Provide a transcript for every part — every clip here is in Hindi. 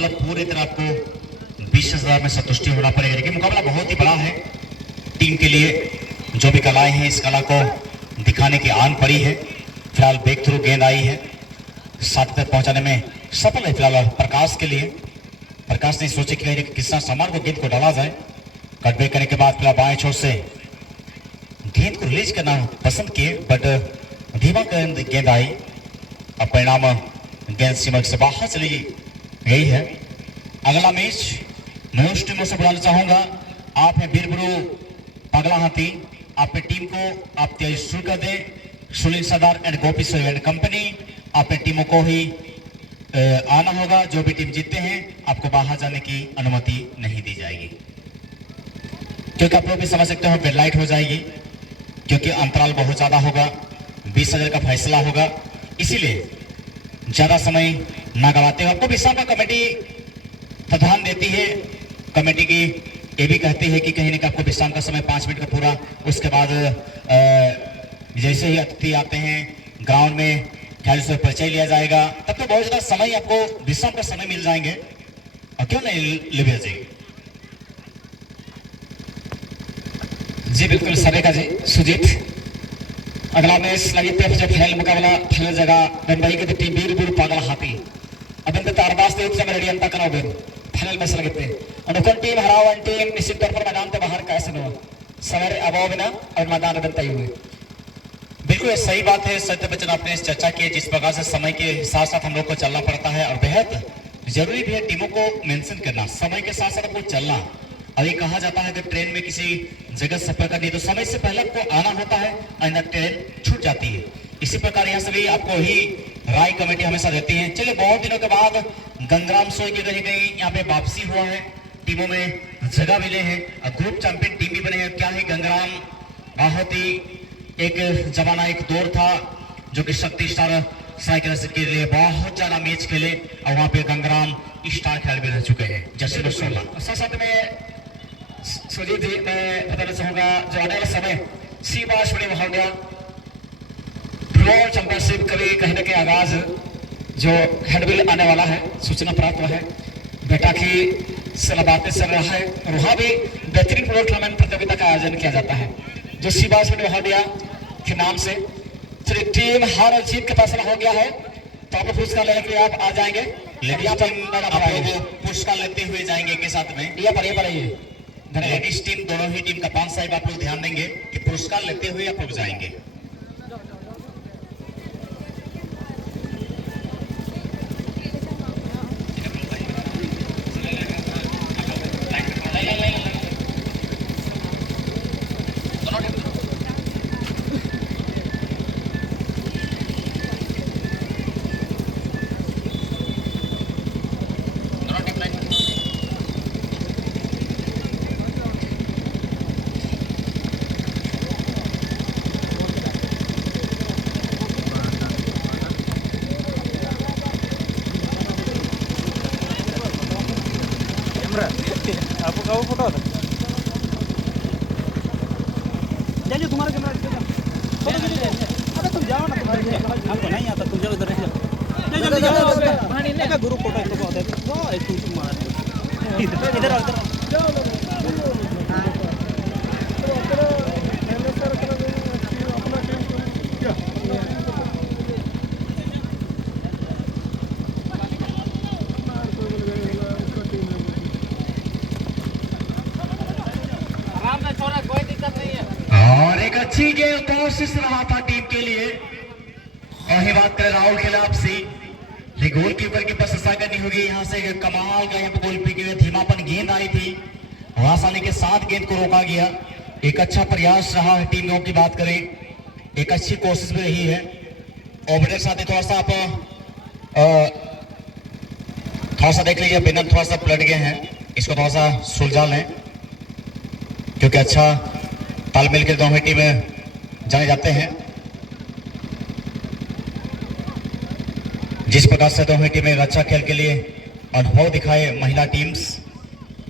मतलब पूरी तरह आपको 20,000 में संतुष्टि होना पड़ेगा। देखिए मुकाबला बहुत ही बड़ा है टीम के लिए, जो भी कलाएं हैं इस कला को दिखाने की आन पड़ी है। फिलहाल ब्रेक थ्रू गेंद आई है, 7 तक पहुंचाने में सफल है फिलहाल प्रकाश के लिए। प्रकाश ने सोचे कि किस तरह सामान को गेंद को डाला जाए। कट ब्रेक करने के बाद फिलहाल बाएं छोर से गेंद को रिलीज करना पसंद किए, बट धीमा गेंद आई और परिणाम गेंद सीमा से बाहर चली गई है। अगला मैच मैं उस टीमों से बुलाना चाहूंगा। आप हैं बीरबुरु पगला हाथी, अपनी टीम को आप तैयारी शुरू कर दें। सुनील सरदार एंड गोपी एंड कंपनी, अपनी टीमों को ही आना होगा। जो भी टीम जीतते हैं आपको बाहर जाने की अनुमति नहीं दी जाएगी, क्योंकि आप लोग भी समझ सकते हो रेड लाइट हो जाएगी, क्योंकि अंतराल बहुत ज्यादा होगा, 20,000 का फैसला होगा। इसीलिए ज्यादा समय ना गवाते हुए आपको विश्राम का कमेटी प्रधान देती है। कमेटी की ये भी कहती है कि कहीं ना कहीं आपको विश्राम का समय 5 मिनट का पूरा, उसके बाद जैसे ही अतिथि आते हैं ग्राउंड में खिलाड़ी से परिचय लिया जाएगा, तब तो बहुत ज्यादा समय आपको विश्राम का समय मिल जाएंगे। और क्यों नहीं लिविया जी बिल्कुल सरेगा जी सुजीत। अगला मैच लगी फाइनल मुकाबला फाइनल जगह मुंबई की टीम बीरबुरु पागल हाथी अभी अरदास रेडी अंत करो फाइनल मैच लगे और टीम हराव टीम निश्चित तौर पर मैदान से बाहर कैसे नो सवेरे अभाव ना और मैदान बनता हुए। बिल्कुल सही बात है सत्य बच्चन, आपने इस चर्चा की जिस प्रकार से समय के साथ साथ हम लोग को चलना पड़ता है और बेहद जरूरी भी है टीमों को मेंशन करना, समय के साथ साथ आपको चलना। और ये कहा जाता है कि ट्रेन में किसी जगह सफर करनी है तो समय से पहले आपको आना होता है और ट्रेन छूट जाती है। इसी प्रकार यहाँ से भी आपको ही राय कमेटी हमेशा देती है। चलिए बहुत दिनों के बाद गंगराम सोई की कहीं कहीं यहाँ पे वापसी हुआ है, टीमों में जगह मिले हैं, ग्रुप चैंपियन टीम भी बने हैं। क्या है गंगराम बहुत ही एक जमाना एक दौर था जो कि शक्ति स्टार साइकिल के लिए बहुत ज्यादा मैच खेले और वहां पे गंगराम स्टार खिलाड़ी भी रह चुके हैं। जैसे साथ में सुजीत जी मैं बताना चाहूंगा जो आने वाला समय सीबाश बड़े महोदया वर्ल्ड चैंपियनशिप कभी कहीं ना कहीं आगाज जो हेडविल आने वाला है सूचना प्राप्त है बेटा की सलाबातें चल रहा है और वहां भी बेहतरीन प्रो टूर्नामेंट प्रतियोगिता का आयोजन किया जाता है जो सीबाश बड़े महोदया के नाम से। चलिए टीम हार और जीत का फैसला हो गया है तो आप पुरस्कार लेने के लिए आप आ जाएंगे, लेकिन पुरस्कार लेते हुए जाएंगे के साथ में ये पर लेडीज टीम दोनों ही टीम का 5 साहिब आप लोग ध्यान देंगे कि पुरस्कार लेते हुए आप लोग जाएंगे। आपको कब फोटो आता जाइए तुम्हारा कैमरा अरे तुम जाओ ना, हमको नहीं आता, तुम जाओ इधर जल्दी जाओ गुरु फोटो तो बहुत है तुम मार इधर इधर अच्छी गेंद कोशिश रहा था टीम के लिए। और ही बात करें राहुल के आपसी गोलकीपर की प्रशंसा करनी होगी। यहाँ से कमाल का यहाँ पे गोलकीपर की धीमापन गेंद आई थी और आसानी के साथ गेंद को रोका गया। एक अच्छा प्रयास रहा है टीम की बात करें, एक अच्छी कोशिश भी रही है। ओपनर साथ थोड़ा सा आप थोड़ा सा देख लीजिए, बैनर थोड़ा सा पलट गए हैं, इसको थोड़ा सा सुलझा लें क्योंकि अच्छा तालमेल के दोनों टीमें जाने जाते हैं। जिस प्रकार से दोनों टीमें अच्छा खेल के लिए अनुभव दिखाए, महिला टीम्स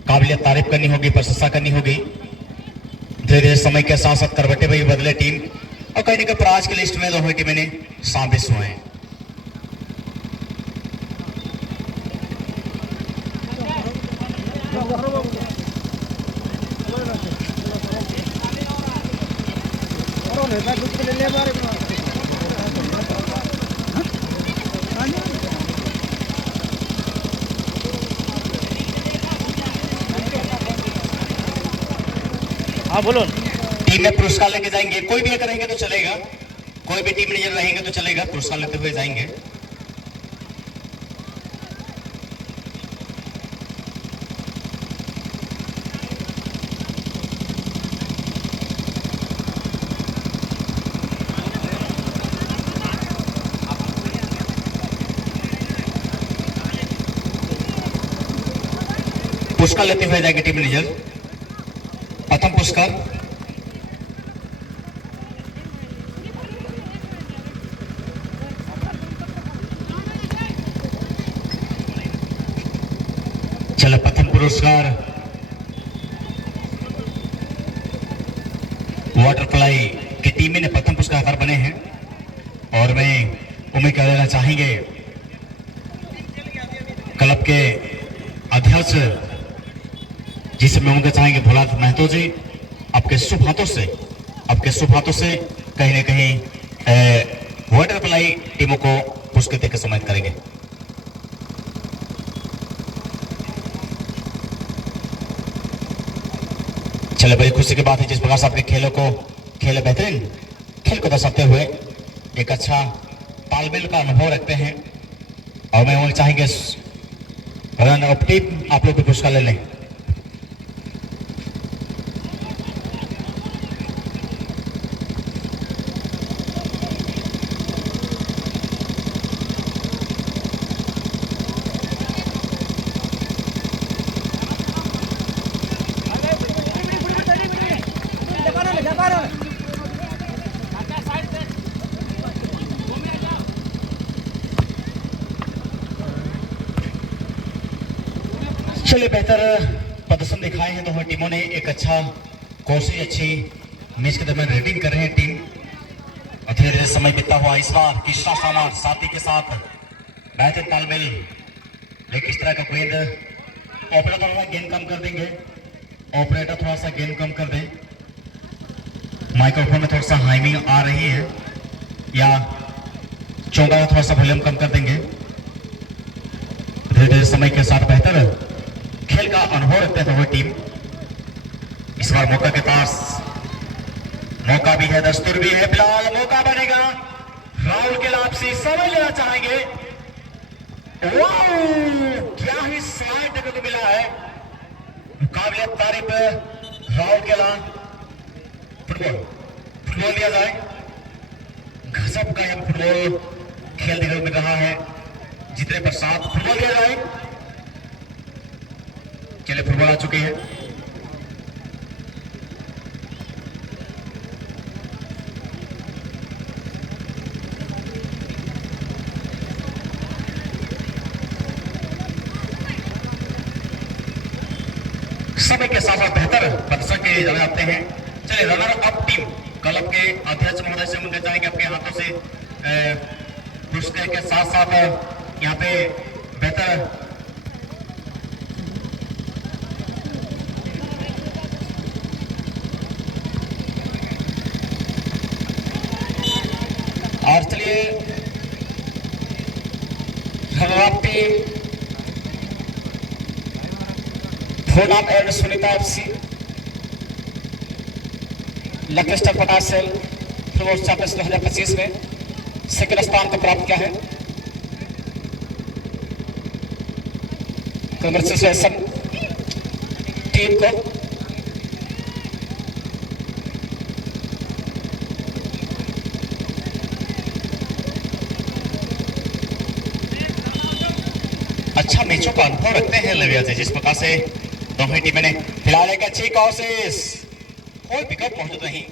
काबिलियत तारीफ करनी होगी, प्रशंसा करनी होगी। धीरे धीरे समय के साथ साथ करवटे भी बदले टीम और कहीं ना कहीं प्राज की लिस्ट में दोनों टीमें ने शामिल हुए हैं। हाँ बोलो। टीम में पुरस्कार लेके जाएंगे, कोई भी अगर रहेंगे तो चलेगा, कोई भी टीम मैनेजर रहेंगे तो चलेगा, पुरस्कार लेते हुए जाएंगे। पुरस्कार लेते हुए जाएंगे टीम मैनेजर। प्रथम पुरस्कार चलो, प्रथम पुरस्कार वाटरफ्लाई की टीम में प्रथम पुरस्कार बने हैं और मैं उम्मीद कर लेना चाहेंगे क्लब के अध्यक्ष जिसे मैं उनके चाहेंगे भोला महतो जी, आपके शुभ हाथों से कहीं ना कहीं वाटरफ्लाई टीमों को पुरस्कृत देकर सम्मानित करेंगे। चलो, बड़ी खुशी की बात है जिस प्रकार से आपके खेल बेहतरीन खेल को दर्शाते हुए एक अच्छा तालमेल का अनुभव रखते हैं और मैं उन्हें चाहेंगे रन ऑफ टीम आप लोग भी पुरस्कार ले लें। चलिए, बेहतर प्रदर्शन दिखाए हैं दोनों टीमों ने, एक अच्छा कोशिश, अच्छी मैच के दरमियान रेटिंग कर रहे हैं टीम और धीरे धीरे समय बीतता हुआ इस बार किस्सा सामान साथी के साथ बेहतर तालमेल, लेकिन इस तरह का गेंद ऑपरेटर थोड़ा गेंद कम कर देंगे, ऑपरेटर थोड़ा सा गेंद कम कर दें, माइक्रोफोन में थोड़ा सा हाइमिंग आ रही है या चौंगा में थोड़ा सा वॉल्यूम कम कर देंगे। धीरे धीरे समय के साथ बेहतर खेल का अनुभव रखते हैं टीम। इस बार मौका के पास मौका भी है, दस्तूर भी है, फिलहाल मौका बनेगा राहुल के लापसी, समय लेना चाहेंगे। वाह, क्या ही स्लाइड देखने को मिला है, मुकाबले तारीफ राहुल के ला फुटबॉल दिया जाए, गजब का यह फुटबॉल खेल देखने को मिल रहा है, जितने पर 7 फुटबॉल दिया जाए। चलिए, फुटबॉल आ चुके हैं। समय के साथ साथ बेहतर प्रदर्शन के जाते हैं। चलिए, रनर अप टीम क्लब के अध्यक्ष महोदय से उम्मीद जाएंगे आपके हाथों से पुरस्कार के साथ साथ यहाँ पे बेहतर और चलिए runner team Bhola and Sunita FC लक्ष्टर पटास सेल फुटबॉल चैंपियंस 2025 में सेकंड स्थान को प्राप्त किया है। कांग्रेचुलेशन टीम को। अच्छा मैचों का अनुभव रखते हैं लविया जी, जिस प्रकार से दोनों टीमें ने फिलहाल एक अच्छी कोशिश, कोई विकल्प मौजूद नहीं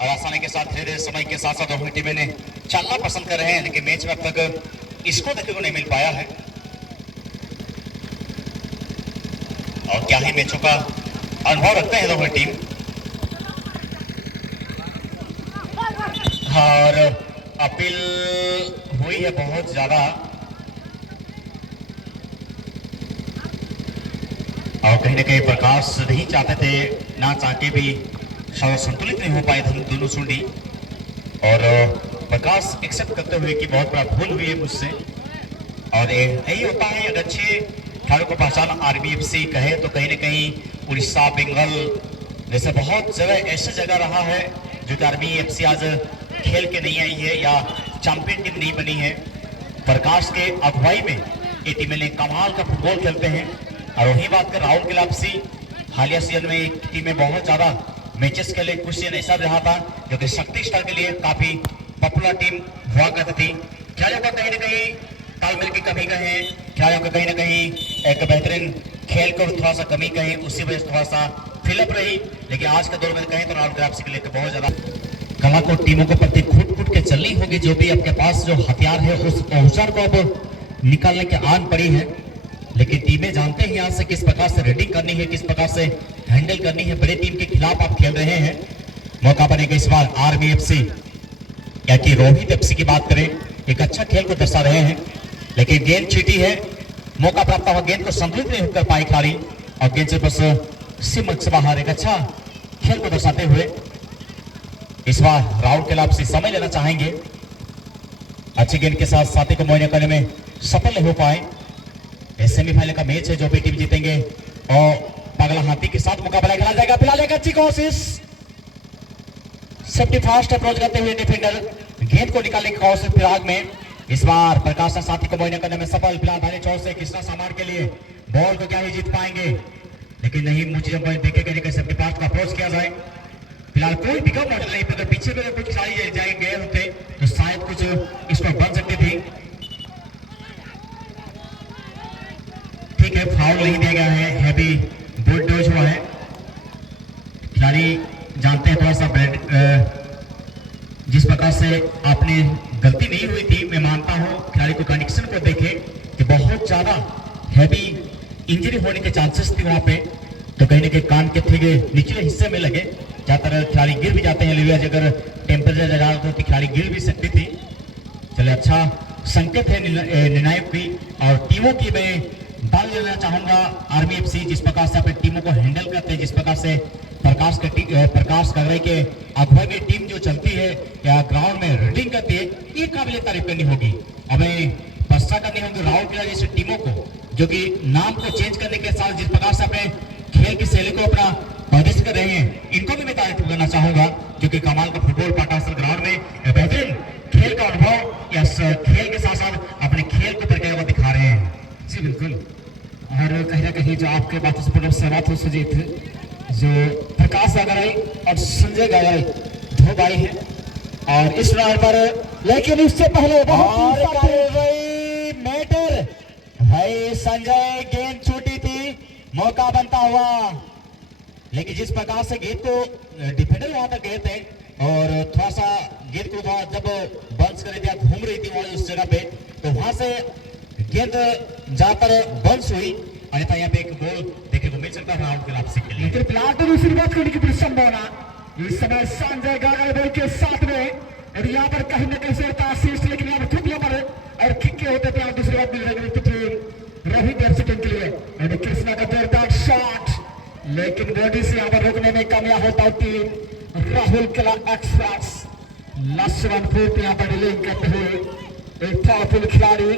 और आसानी के साथ धीरे धीरे समय के साथ साथ दोनों टीमें ने चलना पसंद कर रहे हैं, लेकिन मैच में अब तक इसको देखने को नहीं मिल पाया है और क्या ही मैचों का अनुभव रखते हैं दोनों टीम। और अपील हुई है बहुत ज्यादा और कहीं ना कहीं प्रकाश नहीं चाहते थे, ना चाह के भी संतुलित नहीं हो पाए दोनों सुंडी। और प्रकाश एक्सेप्ट करते हुए कि बहुत बड़ा भूल हुई है मुझसे। और यही होता है, अगर अच्छे खिलाड़ियों को पहचान आरबीएफसी कहे तो कहीं ना कहीं उड़ीसा, बंगाल जैसे बहुत जगह ऐसी जगह रहा है जो कि आरबीएफसी आज खेल के नहीं आई है या चैंपियन टीम नहीं बनी है। प्रकाश के अगुवाई में ये टीमें ने कमाल का फुटबॉल खेलते हैं। और वही बात कर राहुल किलापसी, हालिया सीजन में टीमें बहुत ज्यादा मैचेस खेले। कुछ सीजन ऐसा रहा था जो कि शक्ति स्टार के लिए काफी पॉपुलर टीम हुआ करती थी। खिलाड़ियों का कहीं ना कहीं तालमेल की कमी कहे, खिलाड़ियों का कहीं ना कहीं एक बेहतरीन खेल को थोड़ा सा कमी कहे, उसी वजह से थोड़ा सा फिलअप रही। लेकिन आज के दौर में कहें तो राहुल किलापसी के लिए बहुत ज्यादा कला को टीमों को प्रति कूट के चलनी होगी। जो भी आपके पास जो हथियार है उस औजार को अब निकालने की आन पड़ी है। लेकिन टीमें जानते हैं यहाँ से किस प्रकार से रेडिंग करनी है, किस प्रकार से हैंडल करनी है। बड़े टीम के खिलाफ आप खेल रहे हैं। मौका बनेगा इस बार आरबीएफसी या कि रोहित एफसी की बात करें, एक अच्छा खेल को दर्शा रहे हैं। लेकिन गेंद चीटी है, मौका प्राप्त हुआ, गेंद को संतुलित नहीं होकर पाए खिलाड़ी और गेंद से बस सीमा से बाहर। एक अच्छा खेल को दर्शाते हुए इस बार राहुल किलापसी समय लेना चाहेंगे। अच्छी गेंद के साथ साथी को मुहैया करने में सफल नहीं हो पाए। सेमीफाइनल का मैच है, जो भी टीम जीतेंगे और पगला हाथी के साथ मुकाबला खेला जाएगा। फिलहाल एक अच्छी कोशिश, सेफ्टी फास्ट अप्रोच करते हुए डिफेंडर गेंद को निकालने की कोशिश फिराग में। इस बार प्रकाश साथी को मुहैया करने में सफल। फिलहाल दाहिने चौक से कृष्णा सामार के लिए बॉल को क्या ही जीत पाएंगे, लेकिन नहीं, मुझे देखेगा कि सेफ्टी फास्ट का अप्रोच किया जाए। फिलहाल कोई पिकअप मॉडल नहीं, पर पीछे में कुछ खिलाड़ी गए होते तो शायद कुछ इस पर बन सकती थी। ठीक है, फाउल नहीं दिया गया है, हैवी बुलडोज हुआ है। खिलाड़ी जानते हैं थोड़ा सा जिस प्रकार से आपने गलती नहीं हुई थी, मैं मानता हूं खिलाड़ी को कंडीशन को देखे कि बहुत ज्यादा हैवी इंजरी होने के चांसेस थे वहां पे, तो कहीं ना कहीं कान के ठीक निचले हिस्से में लगे। ज्यादातर खिलाड़ी गिर भी जाते हैं, अगर टेम्परेचर ज्यादा हो तो खिलाड़ी गिर भी सकती थी। चले, अच्छा संकेत है निर्णायक की और टीमों की। मैं डाल लेना चाहूंगा आरबीएफसी जिस प्रकार से अपनी टीमों को हैंडल करते हैं, जिस प्रकार से प्रकाश कगरे के अगुवाई में टीम जो चलती है या ग्राउंड में रीडिंग करती है, ये काबिल तारीफ करनी होगी। हमें प्रशंसा करनी होगी राहुल किला जैसी टीमों को, जो कि नाम को चेंज करने के साथ जिस प्रकार से अपने खेल की शैली को अपना प्रदर्शित कर रहे हैं, इनको भी मैं तारीफ करना चाहूंगा। जो कि कमाल का फुटबॉल पाटासल ग्राउंड में बेहतरीन खेल का अनुभव या खेल के साथ साथ अपने खेल को प्रक्रिया को दिखा रहे हैं। जी बिल्कुल, और कहीं ना कहीं जो आपके बातों से पूर्ण सहमत हो सुजीत, जो प्रकाश गागराई और संजय गागराई दो भाई हैं और इस राउंड पर, लेकिन इससे पहले मैटर भाई संजय गेंद छूटी थी, मौका बनता हुआ, लेकिन जिस प्रकार से गेंद को डिफेंडर वहां तक गए थे और थोड़ा सा गेंद को थोड़ा जब बंस कर रही थी, घूम रही थी वहां उस जगह पे, तो वहां से गेंद ज्यादातर बंस हुई, अन्यथा यहाँ पे एक गोल देखने को मिल सकता है राहुल किलापसी के लिए। लेकिन फिलहाल तो दूसरी बात करने की संभावना इस समय संजय गागराई के साथ में, और यहाँ पर कहीं ना कहीं से असिस्ट, लेकिन यहाँ पर खुद यहाँ पर और किक के होते थे। यहाँ दूसरी बात मिल रही है रोहित एफसी टीम के लिए, और कृष्णा का जोरदार शॉट, लेकिन बॉडी से यहाँ पर रोकने में कामयाब होता है टीम राहुल किला एक्सप्रेस। लास्ट वन फुट यहाँ पर डिलींग करते हुए एक पावरफुल खिलाड़ी,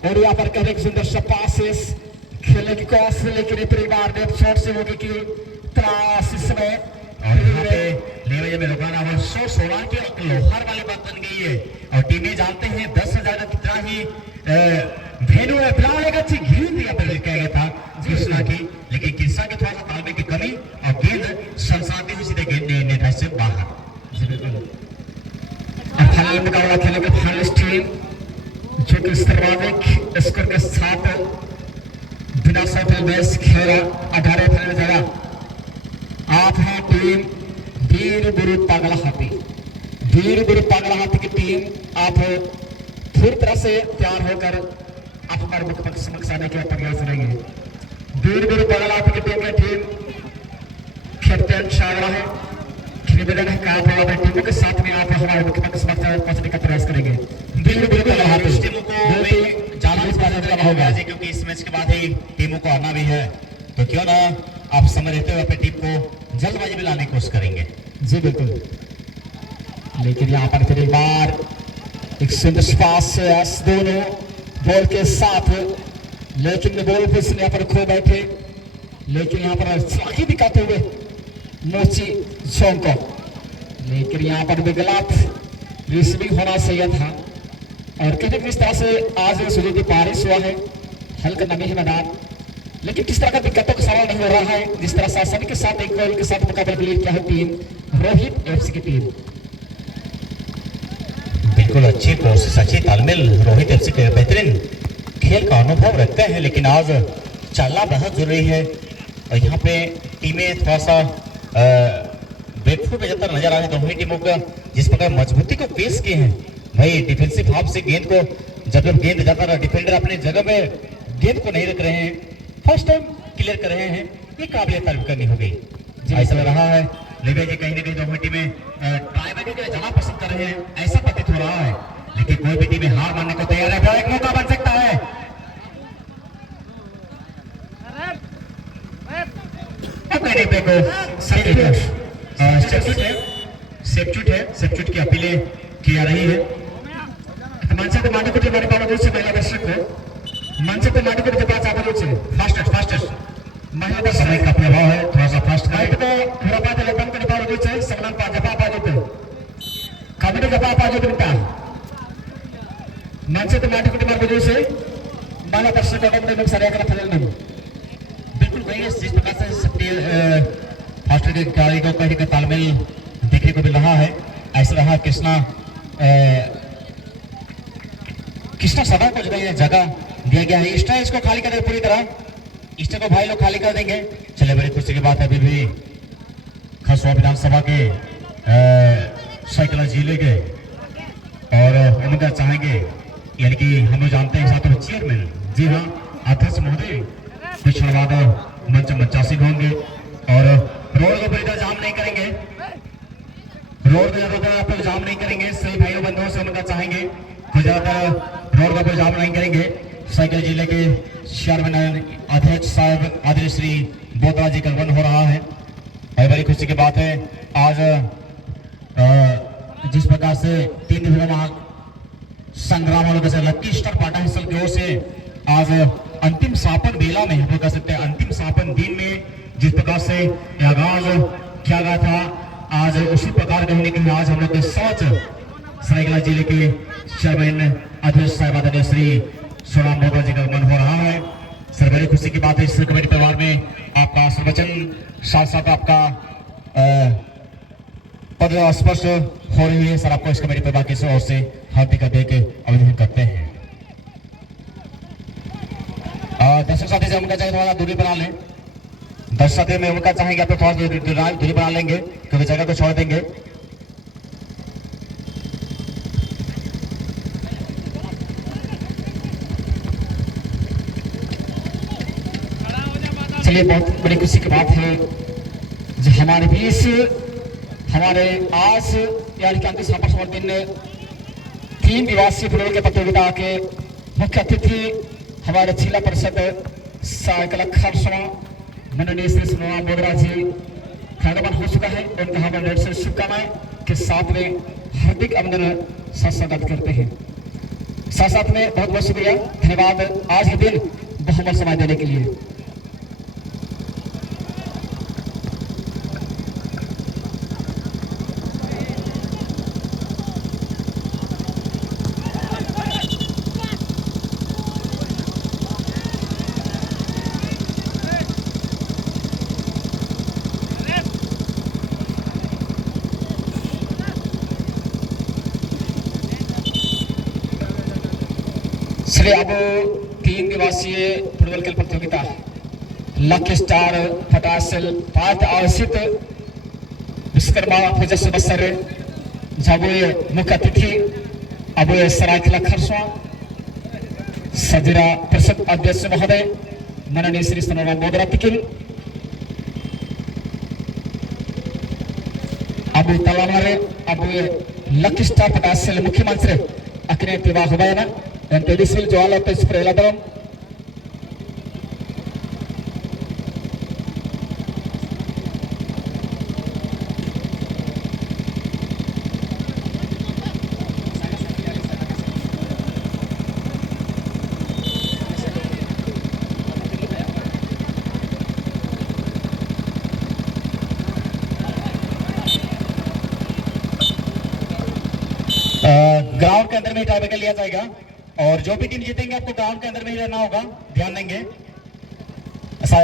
और यहाँ पर कहने की सुंदर सा पासेस खेलने की कोशिश, लेकिन इतनी बार डेप शॉट से होगी कि त्रास इस समय में रुकाना हुआ। 16 की लोहार वाली बात बन गई है और टीमें जानते हैं 10,000 का कितना ही वेन्यू है। फिलहाल एक अच्छी गेंद यहाँ पर किया गया था कृष्णा की, लेकिन कृष्णा के थोड़ा सा तालमेल की कमी और गेंद संसारती हुई सीधे गेंद निर्धारित से बाहर। फाइनल मुकाबला खेलेंगे फाइनलिस्ट टीम, जो कि सर्वाधिक स्कोर के साथ बिना सफल मैच खेला 18 फाइनल जगह। आप हैं टीम वीर गुरु पागला हाथी, वीर गुरु पागला हाथी की टीम। आप पूरी तरह से तैयार होकर आप हमारे मुख्यमंत्री समक्ष आने के प्रयास करेंगे। वीर गुरु पागला हाथी की टीम में टीम कैप्टन शागरा है, निवेदन है कि आप हमारे टीमों के साथ में आप हमारे मुख्यमंत्री समक्ष पहुंचने का प्रयास करेंगे। वीर गुरु पागला हाथी टीमों को जाना इस बात का होगा, क्योंकि इस मैच के बाद ही टीमों को आना भी है, तो क्यों ना आप समय रहते हुए अपनी टीम को जल्दबाजी में लाने की कोशिश करेंगे। जी बिल्कुल, लेकिन यहाँ पर फिर एक बार एक सुंदर पास दोनों बॉल के साथ, लेकिन बॉल पे यहाँ पर खो बैठे, लेकिन यहाँ पर चाकी दिखाते हुए मोची जोंग को, लेकिन यहाँ पर भी गलत रिसीविंग होना चाहिए था। और कहीं किस तरह से आज सूर्य की बारिश हुआ है, हल्का नमी है मैदान, लेकिन किस तरह का दिक्कतों का सामना नहीं हो रहा है। जिस तरह से आसानी के साथ एक गोल के साथ मुकाबला के लिए क्या है टीम रोहित एफसी की टीम। बिल्कुल अच्छी कोशिश, अच्छी तालमेल रोहित एफसी के बेहतरीन खेल का अनुभव रखते हैं, लेकिन आज चलना बहुत जरूरी है। और यहाँ पे टीमें थोड़ा सा ब्रेकथ्रू पे जाता नजर आ रही है दोनों ही टीमों का। जिस प्रकार मजबूती को पेश किए हैं भाई, डिफेंसिव हाफ से गेंद को जब गेंद जाता रहा, डिफेंडर अपने जगह में गेंद को नहीं रख रहे हैं, फर्स्ट टाइम क्लियर कर रहे हैं, ये काबिल तारीफ करनी होगी। ऐसा लग रहा है लेकिन ये कहीं ना कहीं दोनों टीमें ट्राई के जाना पसंद कर रहे हैं, ऐसा प्रतीत हो रहा है। लेकिन कोई भी टीमें हार मानने को तैयार है, एक मौका बन सकता है। सेफ्चूट की अपीलें की जा रही है। मनसे तो माटी को हमारे पास से महिला दर्शक को मनसे तो माटी को के पास आप लोग से फास्टेस्ट महिला दर्शक समय का प्रभाव है, थोड़ा सा फास्ट राइट को पूरा बात ले बंद करने पाओ से सगलन पा जपा पा देते कबड्डी जपा पा देते बेटा मनसे तो माटी को मार दो से महिला दर्शक को अपने लोग सारे का फैल नहीं। बिल्कुल वही है, जिस प्रकार से सबके फास्ट के गाड़ी को कहीं का तालमेल देखने को मिल रहा है। ऐसा रहा कृष्णा सभा को जगह दिया गया है। इष्टा इसको खाली कर देंगे पूरी तरह, इष्टा को भाई लोग खाली कर देंगे। चले बड़ी खुशी की बात है, अभी भी खसुआ विधानसभा के साइकिल जिले के और उम्मीद चाहेंगे, यानी कि हम लोग जानते हैं साथ चेयरमैन, जी हाँ अध्यक्ष महोदय कुछ क्षण बाद मंच मंचासीन होंगे और रोड को पूरी तरह जाम नहीं करेंगे, रोड को आप लोग जाम नहीं करेंगे। सही भाइयों बंधुओं से उनका चाहेंगे कुछ ज्यादातर रोड का कोई जाम नहीं करेंगे। साइकिल जिले के चेयरमैन अध्यक्ष साहब आदरणीय श्री बोतरा जी का आगमन हो रहा है। बड़ी खुशी की बात है, आज जिस प्रकार से 3 दिवसीय संग्राम वालों के लक्की स्टार पाटा हिस्सा की ओर से आज अंतिम समापन बेला में हम कह सकते हैं अंतिम समापन दिन में जिस प्रकार से आगाज किया गया था, आज उसी प्रकार कहने के लिए आज हम लोग के सोच सरायकेला जिले के चेयरमैन अध्यक्ष साहब आदरणीय श्री सोनाम बोतरा जी का आगमन हो रहा है। सर बड़ी खुशी की बात है, इस कमेटी परिवार में आपका सर्वचन साथ साथ आपका पद स्पष्ट हो रही है। सर आपको इस कमेटी परिवार की ओर से हार्दिक अभिनंदन करते हैं। दर्शक साथी से उनका चाहिए थोड़ा दूरी बना लें, दर्शक साथी में उनका चाहेंगे आप थोड़ा दूरी बना लेंगे क्योंकि जगह को छोड़ देंगे। चलिए बहुत बड़ी खुशी की बात है जो हमारे बीच हमारे आज यानी कि अंतिम समापन दिन 3 दिवसीय फुटबॉल के प्रतियोगिता के मुख्य अतिथि हमारे जिला परिषद साइकिल खरसवा माननीय श्री सोनाम बोतरा जी का आगमन हो चुका है। उनका हम ढेर से शुभकामनाएं के साथ में हार्दिक अभिनंदन स्वागत करते हैं। साथ साथ में बहुत बहुत शुक्रिया, धन्यवाद आज के दिन बहुत समय देने के लिए। चलिए अब 3 दिवसीय फुटबॉल खेल प्रतियोगिता लकी स्टार फटासल पार्ट आयोजित विश्वकर्मा पूजा अवसर जब मुख्य अतिथि अब सरायकेला खरसवा सजिरा परिषद अध्यक्ष महोदय माननीय श्री सोनाम बोतरा तिकिल अब तलामारे अब लकी स्टार फटासल मुख्यमंत्री अखिले Tiwa हुबैना dan tradisional jual atau seperti itu ground के अंदर में टाई ब्रेकर लिया जाएगा और जो भी टीम जीतेंगे आपको ग्राउंड के अंदर में ही रहना होगा, ध्यान देंगे। ऐसा